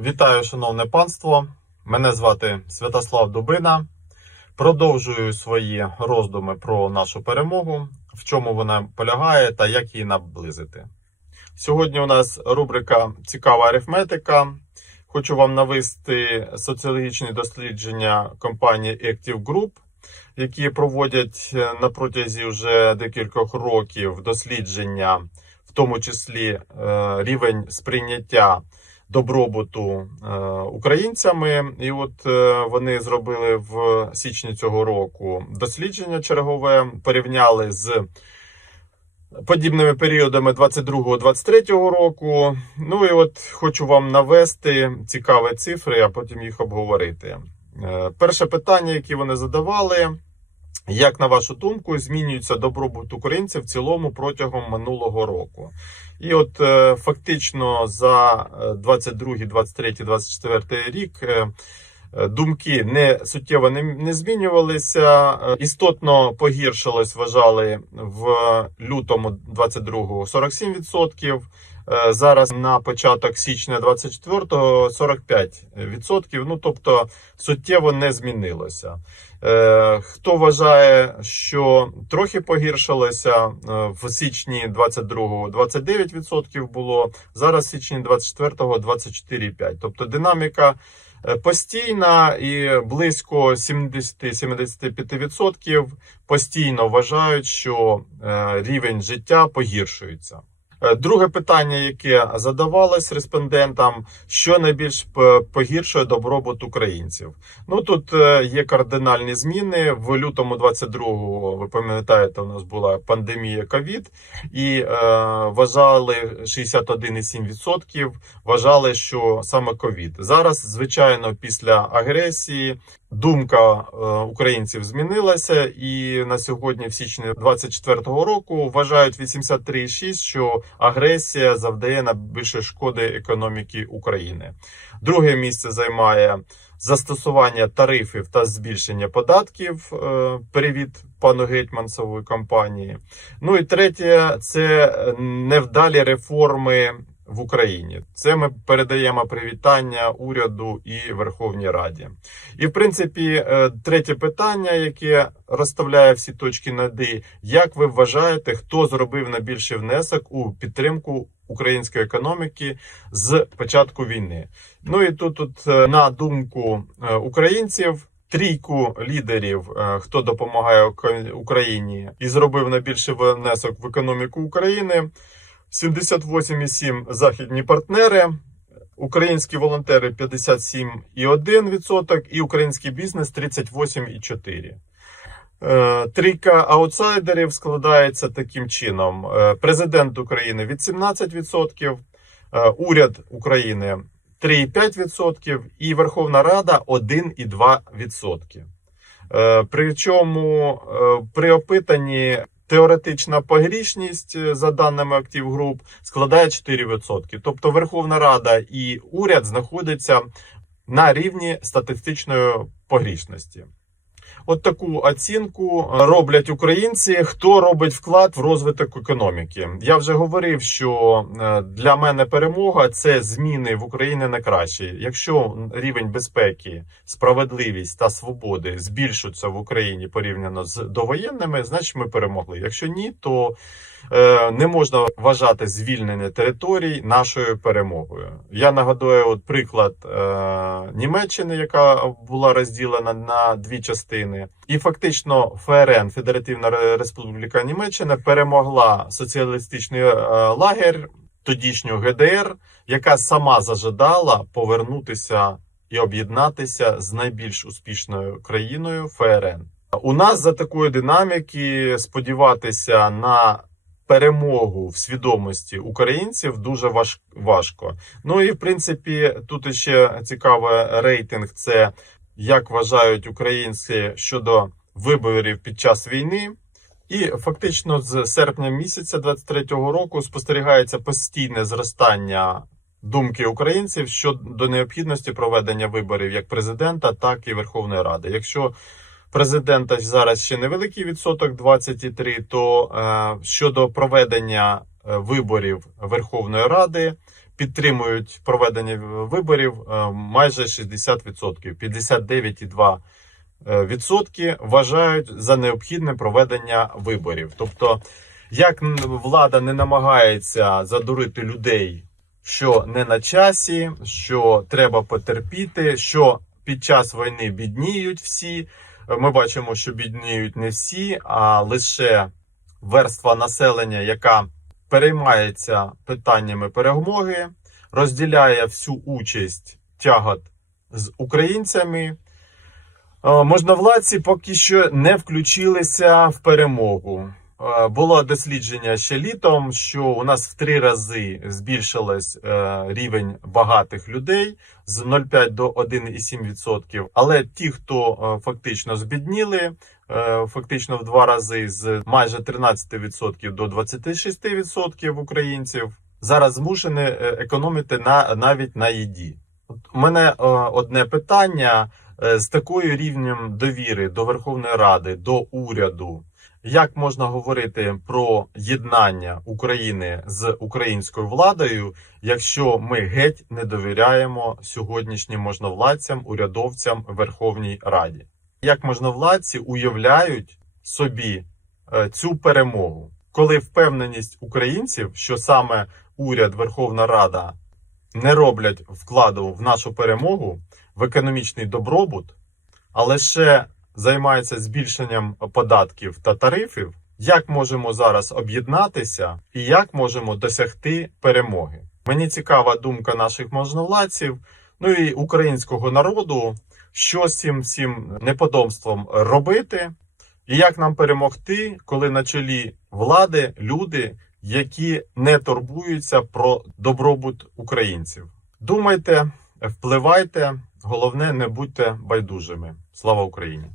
Вітаю, шановне панство. Мене звати Святослав Дубина. Продовжую свої роздуми про нашу перемогу, в чому вона полягає та як її наблизити. Сьогодні у нас рубрика Цікава арифметика. Хочу вам навести соціологічні дослідження компанії Active Group, які проводять е, на протязі вже декількох років дослідження, в тому числі е, рівень сприйняття добробуту е, українцями. І от е, вони зробили в січні цього року дослідження чергове, порівняли з подібними періодами 22-23 року. Ну і от хочу вам навести цікаві цифри, а потім їх обговорити. Е, Перше питання, яке вони задавали. Як на вашу думку, змінюється добробут українців в цілому протягом минулого року? І от е, фактично за е, 22, 23, 24 рік е, е, думки не суттєво не, не змінювалися. Істотно погіршилось, вважали в лютому 22 47%. Е, Зараз на початок січня 24-го 45%. Ну тобто суттєво не змінилося. Е, Хто вважає, що трохи погіршилося е, в січні 22-го 29% було, зараз в січні 24-го 24,5%. Тобто динаміка постійна і близько 70-75% постійно вважають, що рівень життя погіршується. Е, Друге питання, яке задавалось респондентам, що найбільш погіршує добробут українців. Ну тут е, є кардинальні зміни. В лютому 22-го, ви пам'ятаєте, у нас була пандемія ковід, і е, вважали 61,7% вважали, що саме ковід. Зараз, звичайно, після агресії думка е, українців змінилася, і на сьогодні, в січні 24-го року, вважають 83,6%, що агресія завдає найбільше шкоди економіки України. Друге місце займає застосування тарифів та збільшення податків. Е, Привіт пану гетьманцевої компанії. Ну і третє це невдалі реформи в Україні. Це ми передаємо привітання уряду і Верховній Раді. І в принципі, е, третє питання, яке розставляє всі точки над «і», як ви вважаєте, хто зробив найбільший внесок у підтримку української економіки з початку війни? Ну і тут, тут е, на думку е, українців. Трійку лідерів, хто допомагає Україні і зробив найбільший внесок в економіку України. 78,7 західні партнери, українські волонтери 57,1% і український бізнес 38,4%. Е, Трійка аутсайдерів складається таким чином: Е, президент України від 17%, е, уряд України 3,5% і Верховна Рада 1,2%. Е, Причому при опитанні теоретична погрішність е, за даними актив груп складає 4%. Тобто Верховна Рада і уряд знаходяться на рівні статистичної погрішності. От таку оцінку роблять українці. Хто робить вклад в розвиток економіки? Я вже говорив, що е, для мене перемога це зміни в Україні на краще. Якщо рівень безпеки, справедливість та свободи збільшуться в Україні порівняно з довоєнними, значить ми перемогли. Якщо ні, то е, не можна вважати звільнення територій нашою перемогою. Я нагадую от приклад е, Німеччини, яка була розділена на дві частини, і фактично ФРН, Федеративна Республіка Німеччина, перемогла соціалістичний е, лагер, тодішню ГДР, яка сама зажадала повернутися і об'єднатися з найбільш успішною країною ФРН. У нас за такої динаміки сподіватися на перемогу в свідомості українців дуже важ- важко. Ну і в принципі, тут ще цікавий рейтинг: це як вважають українці щодо виборів під час війни. І фактично з серпня місяця 23-го року спостерігається постійне зростання думки українців щодо необхідності проведення виборів як президента, так і Верховної Ради. Якщо президента зараз ще невеликий відсоток 23, то е, щодо проведення е, виборів Верховної Ради підтримують проведення виборів е, майже 60%. 59,2% е, відсотки вважають за необхідне проведення виборів. Тобто, як влада не намагається задурити людей, що не на часі, що треба потерпіти, що під час війни бідніють всі. Е, Ми бачимо, що бідніють не всі, а лише верства населення, яка переймається питаннями перемоги, розділяє всю участь тягот з українцями. Е, Можновладці поки що не включилися в перемогу. Е, Було дослідження ще літом, що у нас в три рази збільшилось е, рівень багатих людей з 0,5 до 1,7%. Але ті, хто фактично збідніли, фактично в два рази з майже 13% до 26% українців, зараз змушені е, економити на навіть на їді. От у мене е, одне питання е, з такою рівнем довіри до Верховної Ради, до уряду. Як можна говорити про єднання України з українською владою, якщо ми геть не довіряємо сьогоднішнім можновладцям, урядовцям Верховній Раді? Як можновладці уявляють собі е, цю перемогу, коли впевненість українців, що саме уряд Верховна Рада не роблять вкладу в нашу перемогу, в економічний добробут, а лише займаються збільшенням податків та тарифів, як можемо зараз об'єднатися і як можемо досягти перемоги? Мені цікава думка наших можновладців, ну і українського народу, що з цим всім неподомством робити, і як нам перемогти, коли на чолі влади люди, які не турбуються про добробут українців. Думайте, впливайте, головне, не будьте байдужими. Слава Україні!